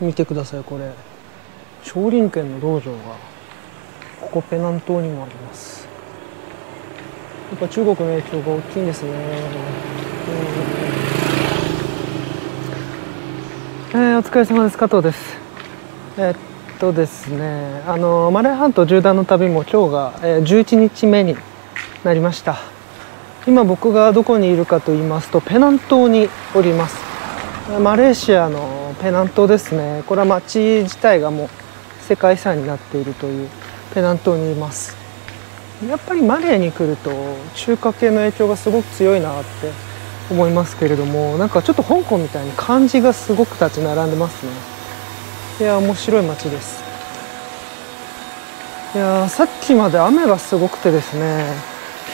見てください、これ少林拳の道場がここペナン島にもあります。やっぱ中国の影響が大きいんですね。お疲れ様です。加藤です。ですね、マレー半島縦断の旅も今日が、11日目になりました。今僕がどこにいるかと言いますと、ペナン島におります。マレーシアのペナン島ですね。これは町自体がもう世界遺産になっているというペナン島にいます。やっぱりマレーに来ると中華系の影響がすごく強いなって思いますけれども、なんかちょっと香港みたいに漢字がすごく立ち並んでますね。いや、面白い街です。いや、さっきまで雨がすごくてですね、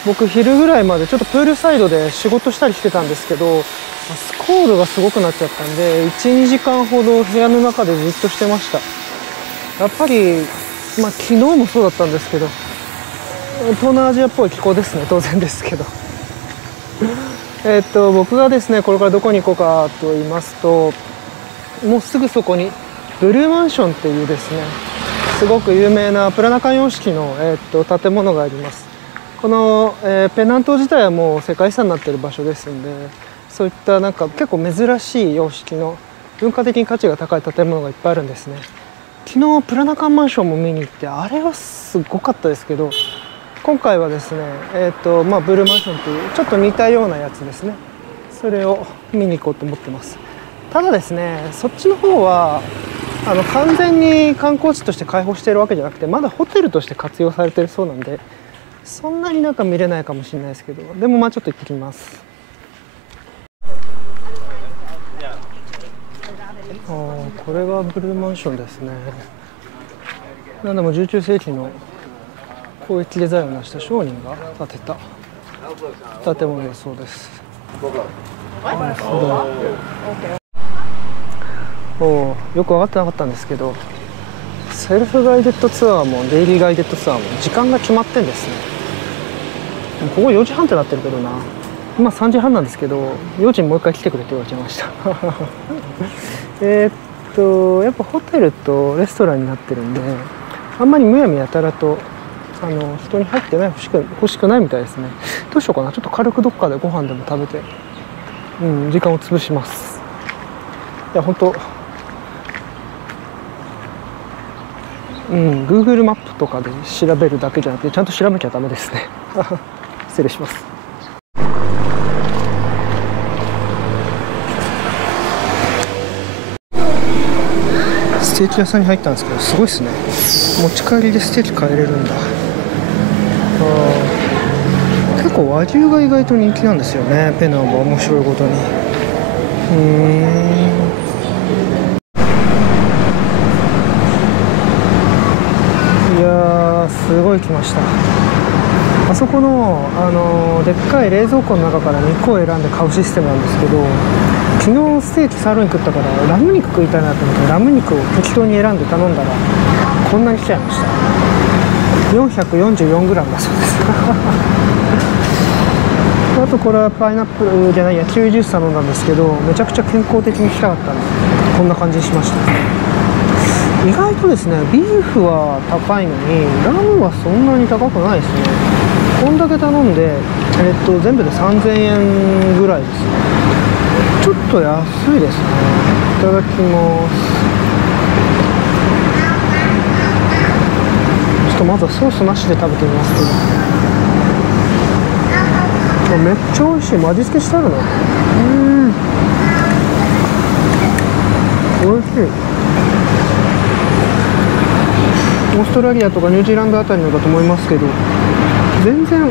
僕昼ぐらいまでちょっとプールサイドで仕事したりしてたんですけど、スコールがすごくなっちゃったんで 1,2 時間ほど部屋の中でじっとしてました。やっぱり昨日もそうだったんですけど、東南アジアっぽい気候ですね。当然ですけど僕がですねこれからどこに行こうかと言いますと、もうすぐそこにブルーマンションっていうですねすごく有名なプラナカン様式の、建物があります。この、ペナン島自体はもう世界遺産になっている場所ですんで、そういったなんか結構珍しい様式の文化的に価値が高い建物がいっぱいあるんですね。昨日プラナカンマンションも見に行って、あれはすごかったですけど、今回はですね、ブルーマンションというちょっと似たようなやつですね。それを見に行こうと思ってます。ただですね、そっちの方は完全に観光地として開放しているわけじゃなくて、まだホテルとして活用されているそうなんで、そんなになんか見れないかもしれないですけど、でもちょっと行ってきます。これがブルーマンションですね。なんでも19世紀の交易デザインを成した商人が建てた建物だそうです。よく分かってなかったんですけど、セルフガイデッドツアーもデイリーガイデッドツアーも時間が決まってんですね。ここ4時半ってなってるけどな、今3時半なんですけど、4時にもう一回来てくれって言われちゃいましたやっぱホテルとレストランになってるんで、あんまりむやみやたらと人に入ってない、欲しくないみたいですね。どうしようかな、ちょっと軽くどっかでご飯でも食べて、時間を潰します。いや本当Google マップとかで調べるだけじゃなくて、ちゃんと調べちゃダメですね失礼します。ステーキ屋さんに入ったんですけど、すごいですね。持ち帰りでステーキ買えれるんだ。結構和牛が意外と人気なんですよね、ペナンは。面白いことに。いやー、すごい来ました。あそこの、でっかい冷蔵庫の中から肉を選んで買うシステムなんですけど、昨日ステーキサーロイン食ったからラム肉食いたいなと思ってラム肉を適当に選んで頼んだらこんなに来ちゃいました。 444g だそうですあとこれはパイナップルじゃないや、キウイジュース頼んだんですけど、めちゃくちゃ健康的にしたかったんでこんな感じにしました。意外とですね、ビーフは高いのにラムはそんなに高くないですね。こんだけ頼んで、全部で3000円ぐらいですね。ちょっと安いですね。いただきます。ちょっとまずはソースなしで食べてみますけど、めっちゃ美味しい。味付けしてあるの。美味しい。オーストラリアとかニュージーランドあたりのだと思いますけど、全然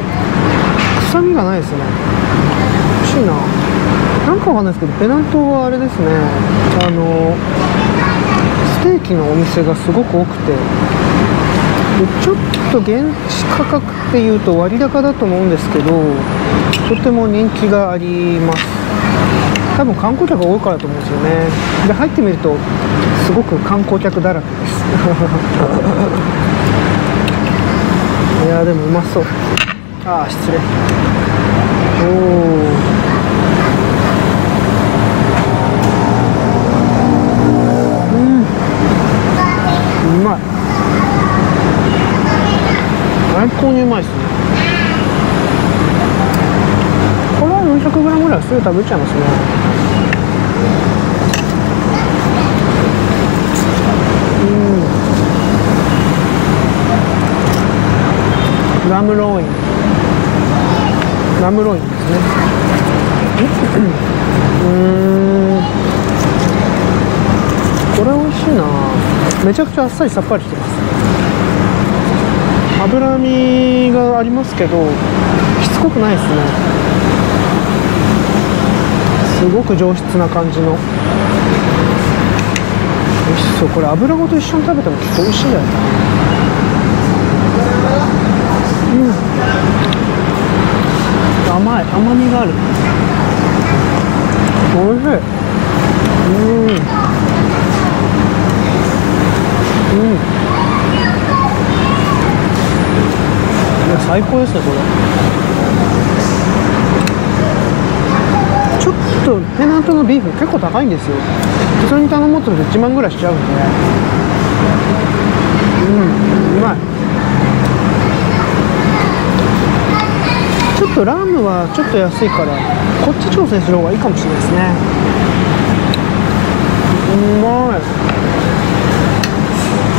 臭みがないですね。美味しいな。なんかわかんないですけど、ペナン島はあれですね、ステーキのお店がすごく多くて、ちょっと現地価格っていうと割高だと思うんですけど、とても人気があります。多分観光客が多いからだと思うんですよね。で入ってみるとすごく観光客だらけですいやでもうまそう。失礼。らすぐ食べちゃいますね。ラムローインですね。これ美味しいな。めちゃくちゃあっさりさっぱりしてます。脂身がありますけどしつこくないですね。すごく上質な感じの。美味しそう。これ油ごと一緒に食べても結構美味しいんじゃないかな。甘みがある。おいしい。いや、最高ですねこれ。ちょっとペナントのビーフ結構高いんですよ。普通に頼もうとすると1万ぐらいしちゃうんで、うまい。ちょっとラムはちょっと安いからこっち挑戦する方がいいかもしれないですね。うまい。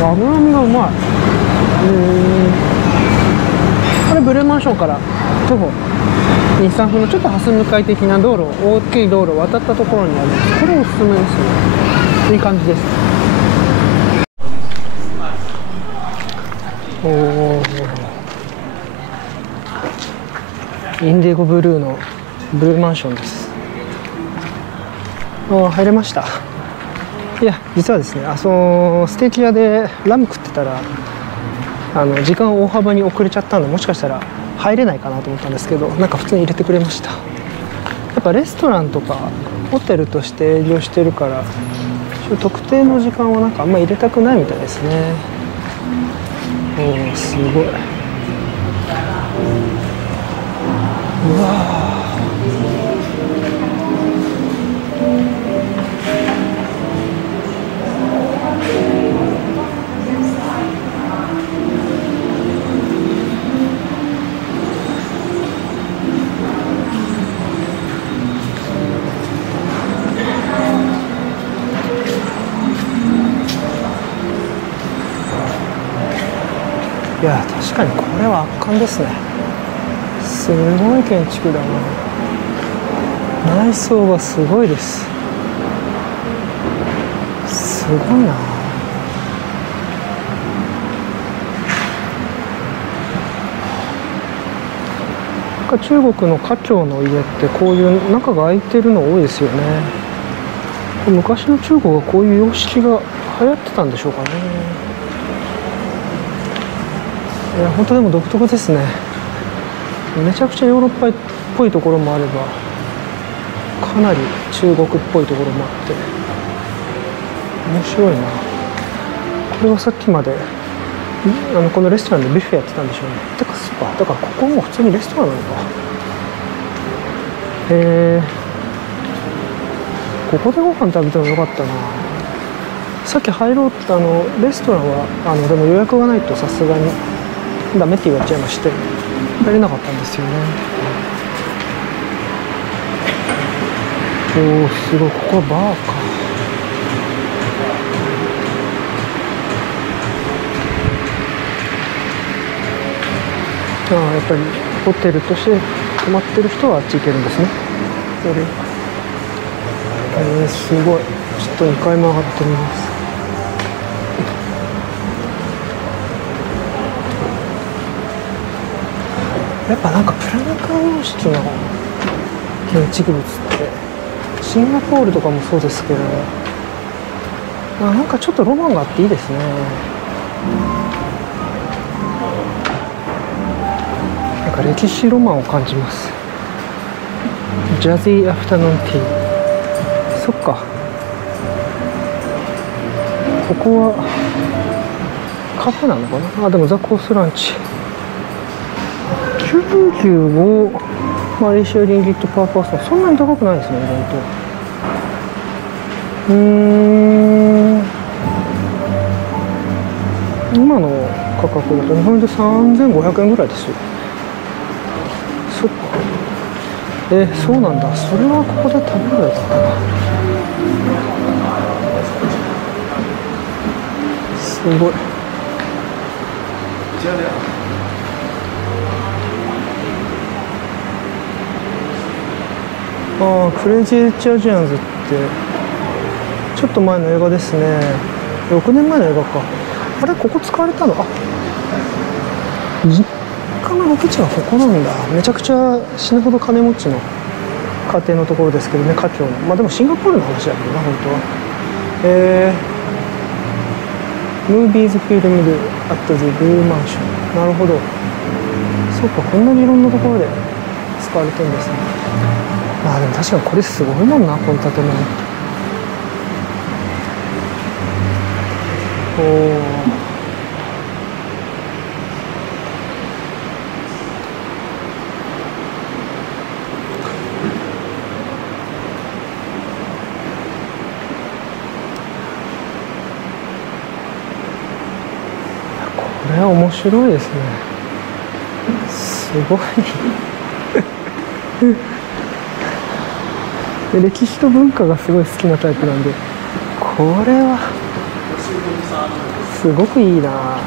脂身がうまい。これブルーマンションから徒歩2、3分のちょっとハス向かい的な道路、大きい道路を渡ったところにあります。これおすすめですね。いい感じです。インディゴブルーのブルーマンションです。入れました。いや、実はですね、ステーキ屋でラム食ってたら時間大幅に遅れちゃったんで、もしかしたら入れないかなと思ったんですけど、なんか普通に入れてくれました。やっぱレストランとかホテルとして営業してるから、特定の時間はなんかあんま入れたくないみたいですね。すごい。うわいや、確かにこれは圧巻ですね。すごい建築だな。内装がすごいです。すごいな。中国の華僑の家ってこういう中が開いてるの多いですよね。昔の中国はこういう様式が流行ってたんでしょうかね。いや、本当でも独特ですね。めちゃくちゃヨーロッパっぽいところもあれば、かなり中国っぽいところもあって面白いな。これはさっきまでこのレストランでビュッフェやってたんでしょうね。てかそうか、だからここも普通にレストランなのか。ここでご飯食べてもよかったな。さっき入ろうってレストランはでも予約がないとさすがにダメって言われちゃいまして、入れなかったんですよね。すごい。ここはバーか。やっぱりホテルとして泊まってる人はあっち行けるんですね。すごい。ちょっと2階も上がってみます。やっぱなんかプラナカ様式の建築物ってシンガポールとかもそうですけど、なんかちょっとロマンがあっていいですね。なんか歴史ロマンを感じます。ジャズィーアフタヌーンティー。そっか、ここはカフェなのかな。でもザ・コースランチ95マレーシアリンギットパーパーソン。そんなに高くないですね、意外と。今の価格だと日本円で3500円ぐらいですよ。そっか。そうなんだ。それはここで食べるやつかな。すごい。クレイジー・リッチ・アジアンズってちょっと前の映画ですね。6年前の映画か。あれ、ここ使われたの？実家のロケ地はここなんだ。めちゃくちゃ死ぬほど金持ちの家庭のところですけどね、華僑の。まあでもシンガポールの話だけどな、本当は。ムービーズフィルムドアットザブルーマンション。なるほど。そうか、こんなにいろんなところで使われてるんですね。まあでも確かにこれすごいもんな、この建物。おお。これは面白いですね。すごい歴史と文化がすごい好きなタイプなんで、これはすごくいいな。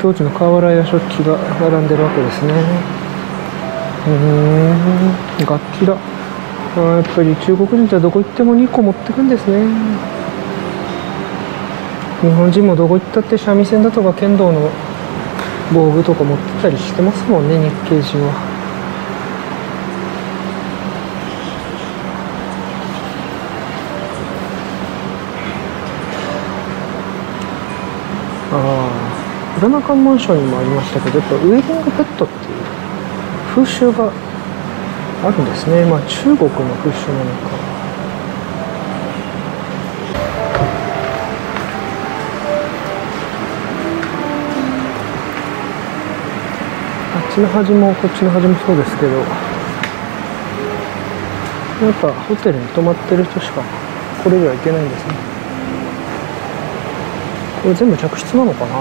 当時の瓦や食器が並んでるわけですね。楽器だ。やっぱり中国人ってどこ行っても2個持ってくんですね。日本人もどこ行ったって三味線だとか剣道の防具とか持ってたりしてますもんね、日系人は。プラナカンマンションにもありましたけど、やっぱウェディングペットっていう風習があるんですね。まあ中国の風習なのか。あっちの端もこっちの端もそうですけど、やっぱホテルに泊まってる人しかこれではいけないんですね。これ全部客室なのかな。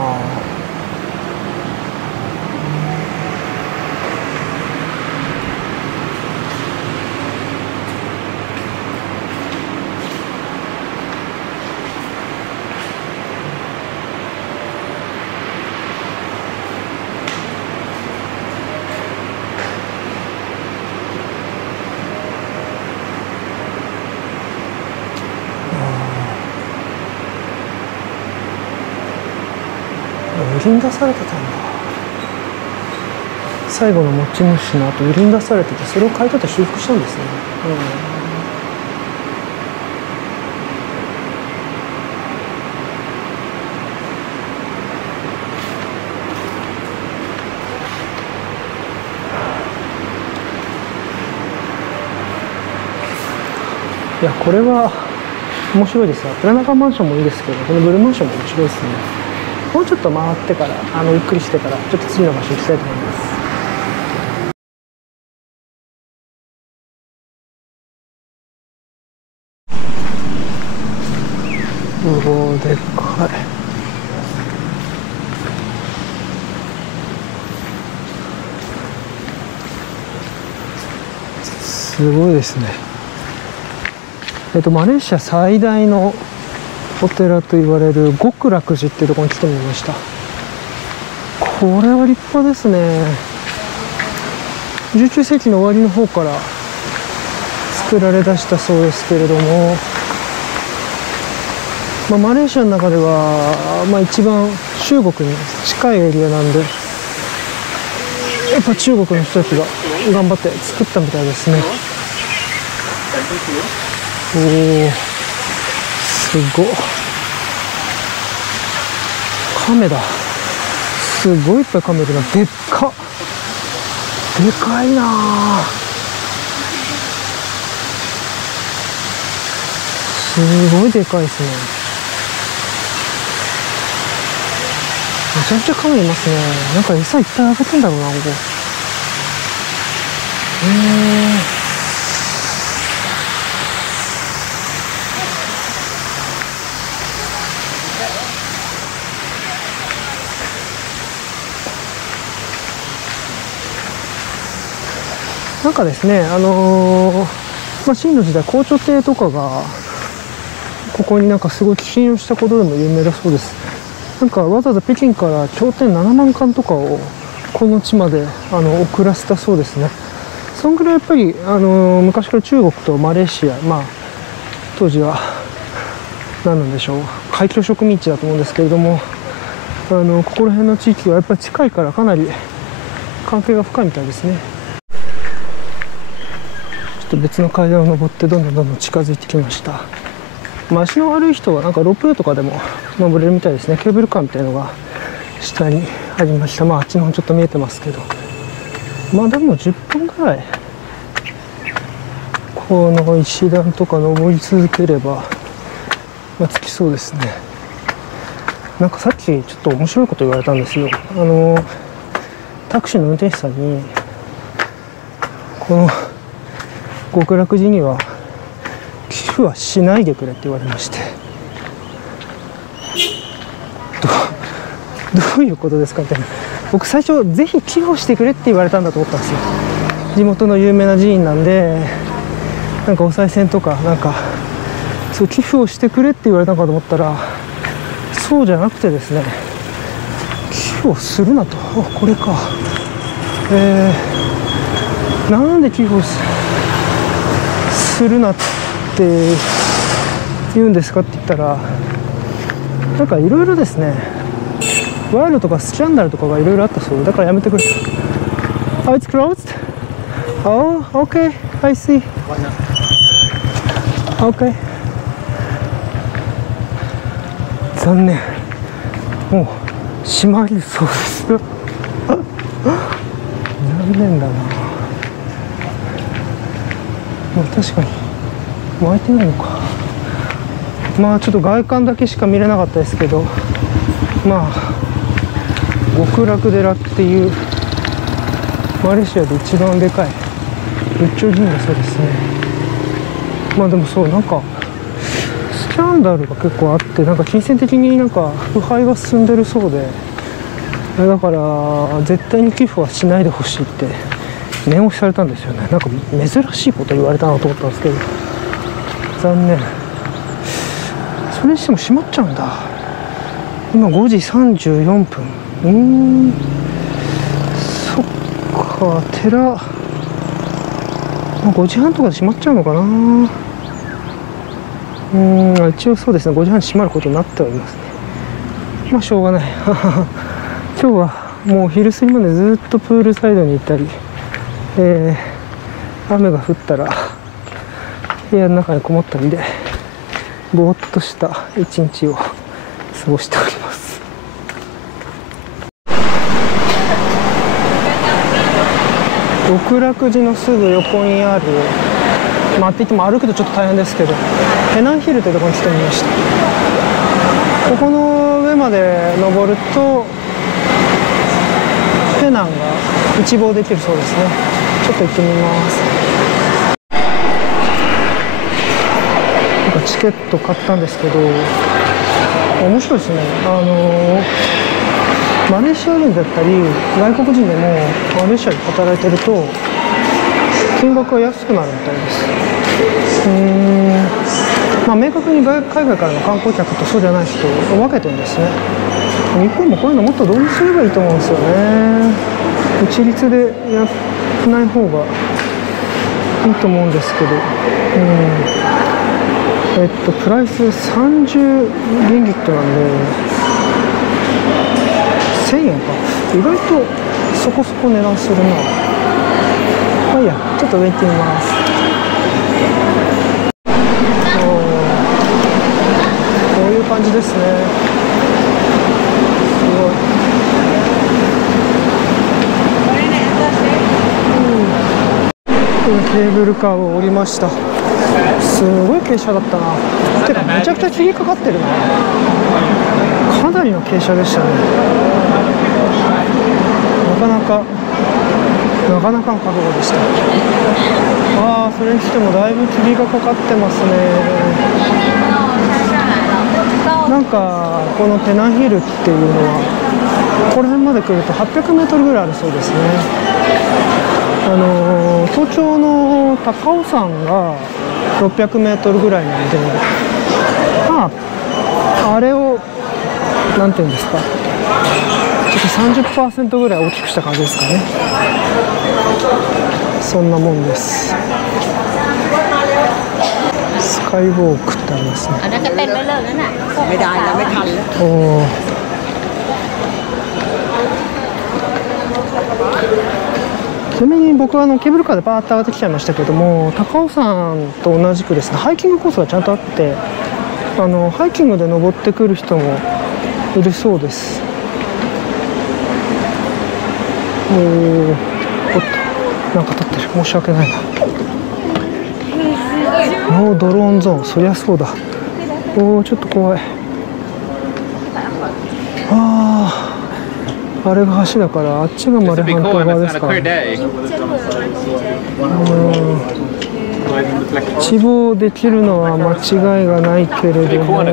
売りに出されてたんだ。最後の持ち主の後売りに出されてて、それを買い取って修復したんですね。いや、これは面白いですよ。プラナカンマンションもいいですけど、このブルーマンションも面白いですね。もうちょっと回ってから、ゆっくりしてから、ちょっと次の場所行きたいと思います。うおー、でっかい。すごいですね。マレーシア最大のお寺と言われる極楽寺っていうところに来てみました。これは立派ですね。19世紀の終わりの方から作られだしたそうですけれども、マレーシアの中では、一番中国に近いエリアなんで、やっぱ中国の人たちが頑張って作ったみたいですね。おお、すごっ。亀だ。すごいいっぱい亀いるな。でっか。でかいなあ。すごいでかいですね。めちゃくちゃ亀いますね。なんか餌いっぱいあげてんだろうな、ここ。なんかですね、清の時代、紅茶亭とかがここになんかすごい寄進をしたことでも有名だそうです。なんかわざわざ北京から経典7万貫とかをこの地まで送らせたそうですね。そんぐらいやっぱり昔から中国とマレーシア、当時は何なんでしょう、海峡植民地だと思うんですけれども、ここら辺の地域はやっぱり近いからかなり関係が深いみたいですね。ちょっと別の階段を登ってどんどん近づいてきました。足の悪い人はなんかロープウェイとかでも登れるみたいですね。ケーブルカーみたいなのが下にありました。あっちの方ちょっと見えてますけど、でも10分ぐらいこの石段とか登り続ければ着きそうですね。なんかさっきちょっと面白いこと言われたんですよ。タクシーの運転手さんに、この極楽寺には寄付はしないでくれって言われまして、どういうことですかみたいな。僕最初ぜひ寄付してくれって言われたんだと思ったんですよ。地元の有名な寺院なんで、なんかお賽銭とかなんかそう寄付をしてくれって言われたのかと思ったら、そうじゃなくてですね、寄付をするなと。これか。なんで寄付をするなって言うんですかって言ったら、なんかいろいろですね、賄賂とかスキャンダルとかがいろいろあったそうで、だからやめてくれ。It's closed? Oh, okay, I see. Okay. 残念。もう閉まりそうです残念だな。確かに巻いてないのか。ちょっと外観だけしか見れなかったですけど、極楽寺っていうマレーシアで一番でかい仏頂寺院だそうですね。でもそう、なんかスキャンダルが結構あって、なんか金銭的になんか腐敗が進んでるそうで、だから絶対に寄付はしないでほしいって念押しされたんですよね。なんか珍しいこと言われたなと思ったんですけど、残念。それにしても閉まっちゃうんだ。今5時34分。そっか、寺5時半とかで閉まっちゃうのかな。一応そうですね、5時半に閉まることになっておりますね。しょうがない今日はもう昼過ぎまでずっとプールサイドにいたり、雨が降ったら部屋の中にこもったりで、ぼーっとした一日を過ごしております。極楽寺のすぐ横にある、って言っても歩くとちょっと大変ですけど、ペナンヒルというところに来てみました。ここの上まで登るとペナンが一望できるそうですね。ちょっと行ってみます。なんかチケット買ったんですけど、面白いですね。マレーシア人だったり外国人でもマレーシアで働いてると金額が安くなるみたいです。明確に海外からの観光客とそうじゃない人を分けてるんですね。日本もこういうのもっと導入すればいいと思うんですよね。一律でやらない方がいいと思うんですけど、プライス30リンギットなんで1000円か。意外とそこそこ値段するな。いいや、ちょっと上行ってみます。こういう感じですね。すごい。ケーブルカーを降りました。すごい傾斜だったな。てかめちゃくちゃ切りかかってるな。かなりの傾斜でしたね。なかなかの覚悟でした。それにしてもだいぶ霧がかかってますね。なんかこのペナンヒルっていうのはこの辺まで来ると800メートルぐらいあるそうですね。登頂の高尾山が600メートルぐらいなんで、まああれをなんていうんですか、ちょっと 30% ぐらい大きくした感じですかね。そんなもんです。スカイウォークってありますね。おー、ちなみに僕はケーブルカーでバーッと上がってきちゃいましたけども、高尾山と同じくですね、ハイキングコースがちゃんとあって、ハイキングで登ってくる人もいるそうです。おー、おっと、なんか立ってる。申し訳ないな。ノードローンゾーン、そりゃそうだ。おー、ちょっと怖い。あれが橋だから、あっちがマレ半島側ですか。一望できるのは間違いがないけれども、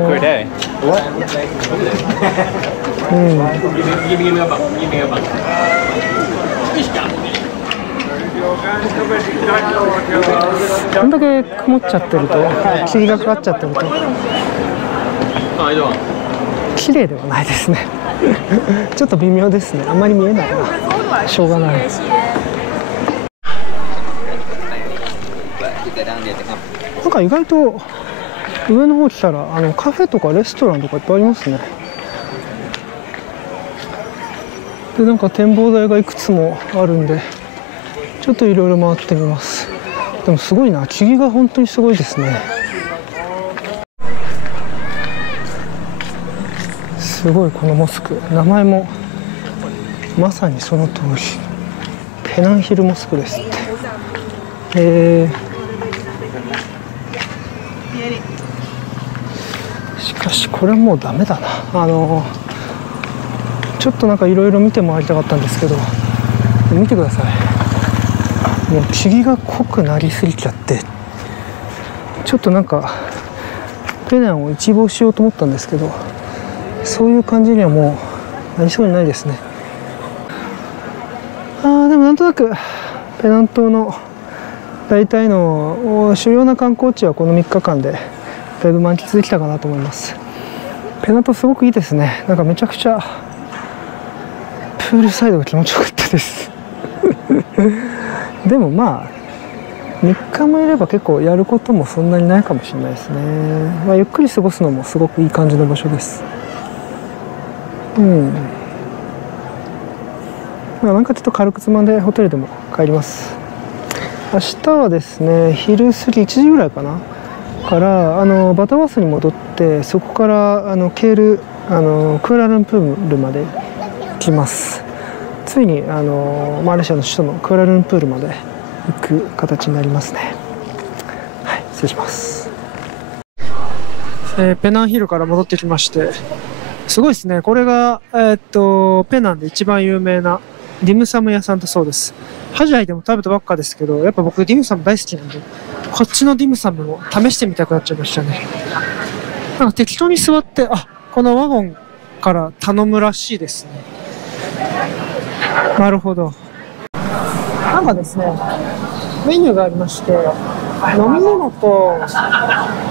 こんだけ曇っちゃってると、霧がかかっちゃってると綺麗ではないですね。ちょっと微妙ですね。あんまり見えないな。しょうがない。なんか意外と上の方来たらカフェとかレストランとかいっぱいありますね。で、なんか展望台がいくつもあるんで、ちょっといろいろ回ってみます。でもすごいな、霧が本当にすごいですね。すごい、このモスク、名前もまさにその通り、ペナンヒルモスクですって。しかしこれもうダメだな。ちょっとなんかいろいろ見て回りたかったんですけど、見てください。もう霧が濃くなりすぎちゃって、ちょっとなんかペナンを一望しようと思ったんですけど、そういう感じにはもうなりそうにないですね。でもなんとなくペナン島の大体の主要な観光地はこの3日間でだいぶ満喫できたかなと思います。ペナン島すごくいいですね。なんかめちゃくちゃプールサイドが気持ちよかったです。でもまあ3日もいれば結構やることもそんなにないかもしれないですね。まあ、ゆっくり過ごすのもすごくいい感じの場所です。まあ、なんかちょっと軽くつまんでホテルでも帰ります。明日はですね、昼過ぎ1時ぐらいかなからバタバスに戻って、そこからクーラルンプールまで来ます。ついにマレーシアの首都のクーラルンプールまで行く形になりますね。はい、失礼します。ペナンヒルから戻ってきまして、すごいですね。これがペナンで一番有名なディムサム屋さんだそうです。ハジャイでも食べたばっかですけど、やっぱ僕ディムサム大好きなんで、こっちのディムサムも試してみたくなっちゃいましたね。なんか適当に座って、このワゴンから頼むらしいですね。なるほど。なんかですね、メニューがありまして、飲み物と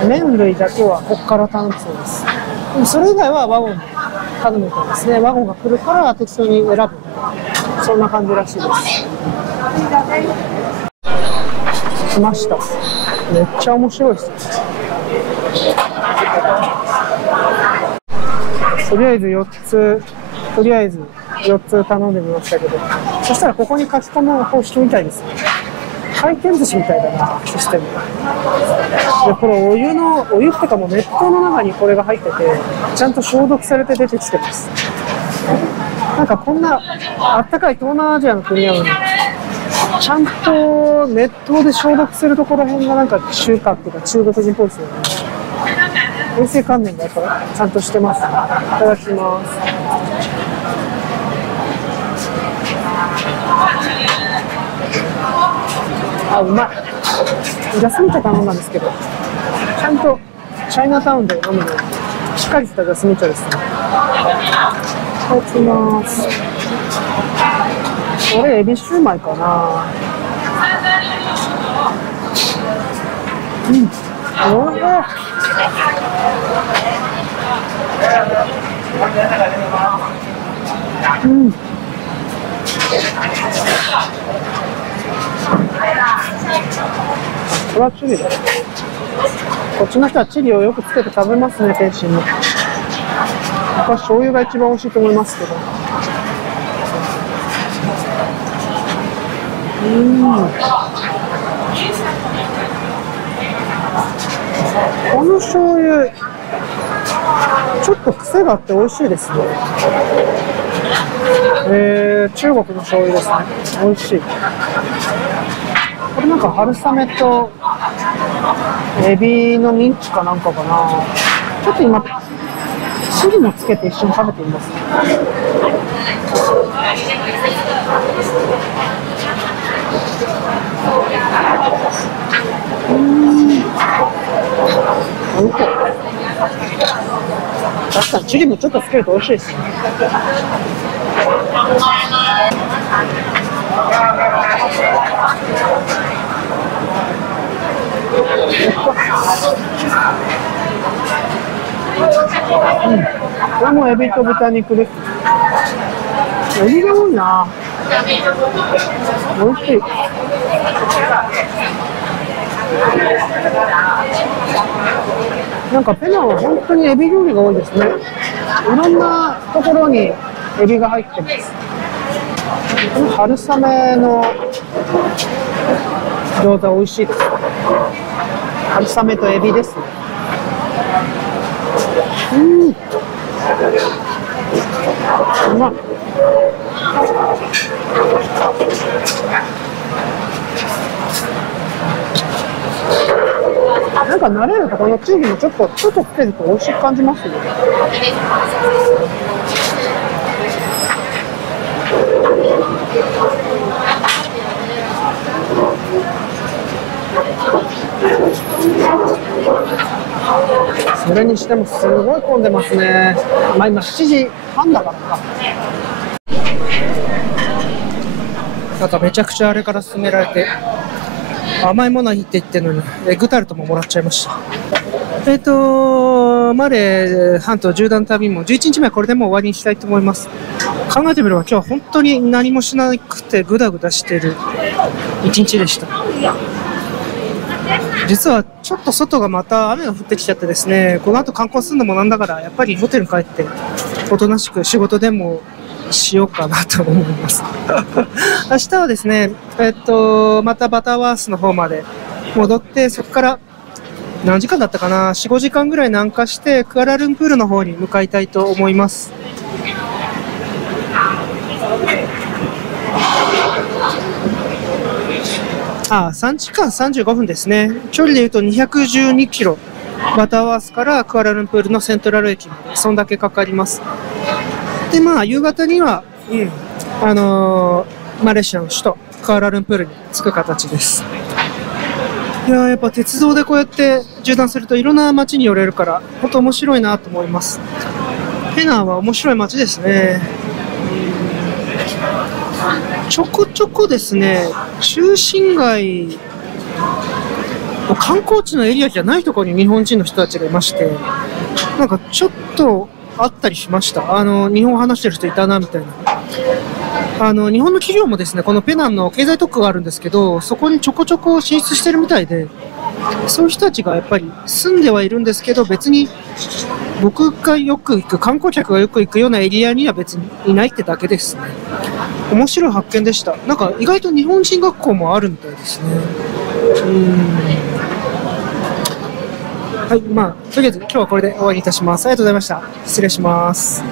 麺類だけはここから頼むそうです。でもそれ以外はワゴンで頼むみたいですね。ワゴンが来るから適当に選ぶ。そんな感じらしいです。来ました。めっちゃ面白いです。とりあえず4つ頼んでみましたけど、そしたらここに書き込む方式みたいですね。回転寿司みたいだな、システム。で、これお湯ってかもう熱湯の中にこれが入ってて、ちゃんと消毒されて出てきてます。なんかこんなあったかい東南アジアの国なのに、ちゃんと熱湯で消毒するところら辺がなんか中華っていうか中国人っぽいですよね。衛生観念がやっぱちゃんとしてます。いただきます。うまい。ジャスミ茶頼んだんですけど、ちゃんとチャイナタウンで飲むのしっかりしたジャスミ茶ですね。いただきます。これエビシューマイかな。うん。おいしい。うん。これはチリだ。こっちの人はチリをよくつけて食べますね、天津も。僕は醤油が一番美味しいと思いますけど。この醤油、ちょっと癖があって美味しいですね。中国の醤油ですね。美味しい。これなんか春雨とエビのミンチかなんかかな。ちょっと今チリもつけて一緒に食べてみます。おいしい。確かにチリもちょっとつけると美味しいですね。これもエビと豚肉です。エビが多いな。美味しい。なんかペナンは本当にエビ料理が多いですね。いろんなところにエビが入ってます。この春雨の餃子美味しいです。春雨とエビですね。うまい。なんか慣れるとこのチーズもちょっとつけると美味しく感じますね。それにしてもすごい混んでますね。まあ今7時半だからか。なんかめちゃくちゃあれから勧められて、甘いものいいって言ってるのにエッグタルトももらっちゃいました。マレー半島縦断旅も11日目はこれでもう終わりにしたいと思います。考えてみれば今日は本当に何もしなくてグダグダしている一日でした。実はちょっと外がまた雨が降ってきちゃってですね、この後観光するのもなんだからやっぱりホテルに帰っておとなしく仕事でもしようかなと思います明日はですね、またバターワースの方まで戻って、そこから何時間だったかな、4、5時間ぐらい南下してクアラルンプールの方に向かいたいと思います。3時間35分ですね。距離でいうと212キロ、バターワースからクアラルンプールのセントラル駅までそんだけかかります。で夕方には、マレーシアの首都クアラルンプールに着く形です。やっぱ鉄道でこうやって縦断するといろんな街に寄れるから本当面白いなと思います。ペナンは面白い街ですね。ちょこちょこですね、中心街観光地のエリアじゃないところに日本人の人たちがいまして、なんかちょっとあったりしました。日本語話してる人いたなみたいな。日本の企業もですね、このペナンの経済特区があるんですけど、そこにちょこちょこ進出してるみたいで、そういう人たちがやっぱり住んではいるんですけど、別に僕がよく行く、観光客がよく行くようなエリアには別にいないってだけですね。面白い発見でした。なんか意外と日本人学校もあるみたいですね。はい、とりあえず今日はこれで終わりいたします。ありがとうございました。失礼します。